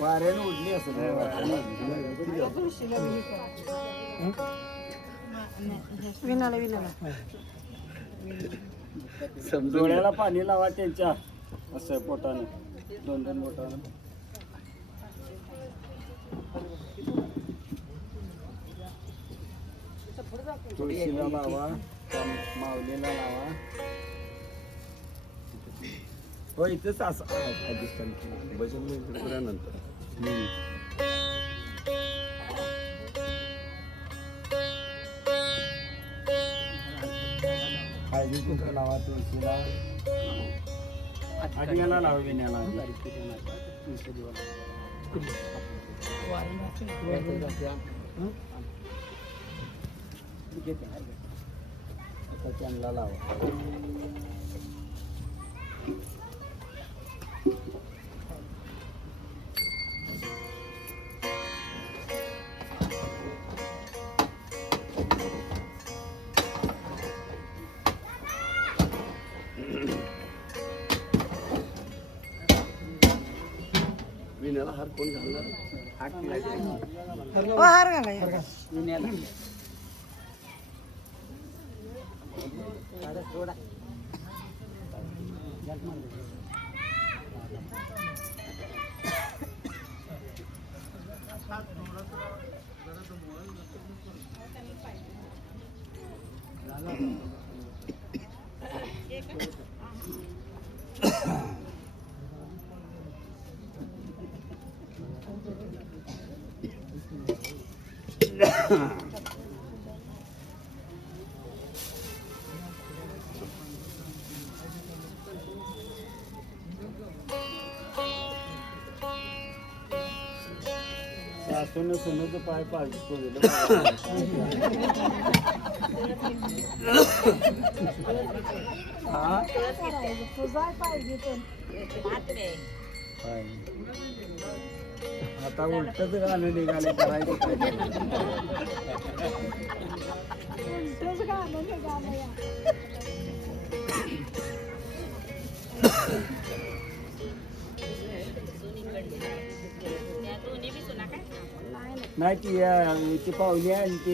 वाऱ्यानं उडली असेल डोळ्याला पाणी लावा त्यांच्या असं पोटानं 2-2 बोटानं. तुळशीला लावा, त्या माऊलीला लावा. हो इथंच असं भजन नंतर हळदी कुंकू लावा तुळशीला. आडियाला लावा विण्याला तुळशी दिवा. आता त्यांना लावा. विण्याला हार कोण घालणार? हार घालाय विण्याला सासून सोनूचं पाय पाजतो हा आता उलटच गाणं निघाले करायचं नाही ती पाहुली आहे आणि ती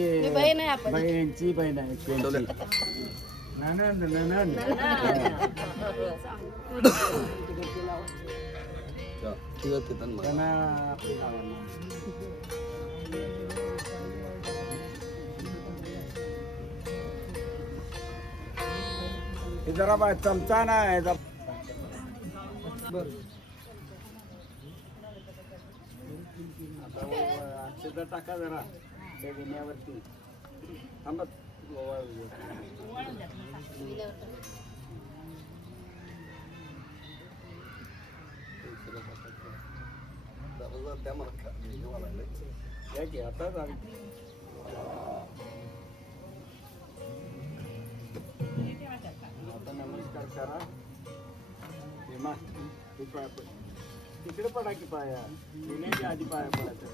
बहिणीची बहीण आहे त्यांची. ननंद ननंद त्यांना आपली गावाला. हे जरा बा चमचा नाही आता टाका जरा त्या विण्यावरती थांबत आता झाली. आता नमस्कार करा. हेमा तू पाया पड तिकडे पडा की पाया विण्याच्या आधी पाया पडायचं.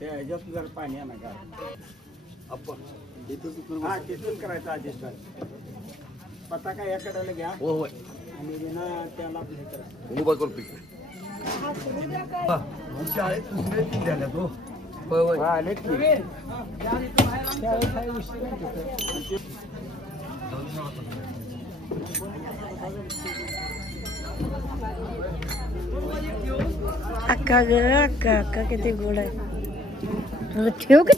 ते ह्याच्यात जर पाणी आहे ना का आपण हा तिथून करायचं अजिस्टर. पताका या कडेला घ्या आणि विना त्याला हे करा. उभा करू पिक शाळेत दुसरे तीन झाल्या तो आले की अक्का ग अक्का अक्का किती गोड आहे ठेव का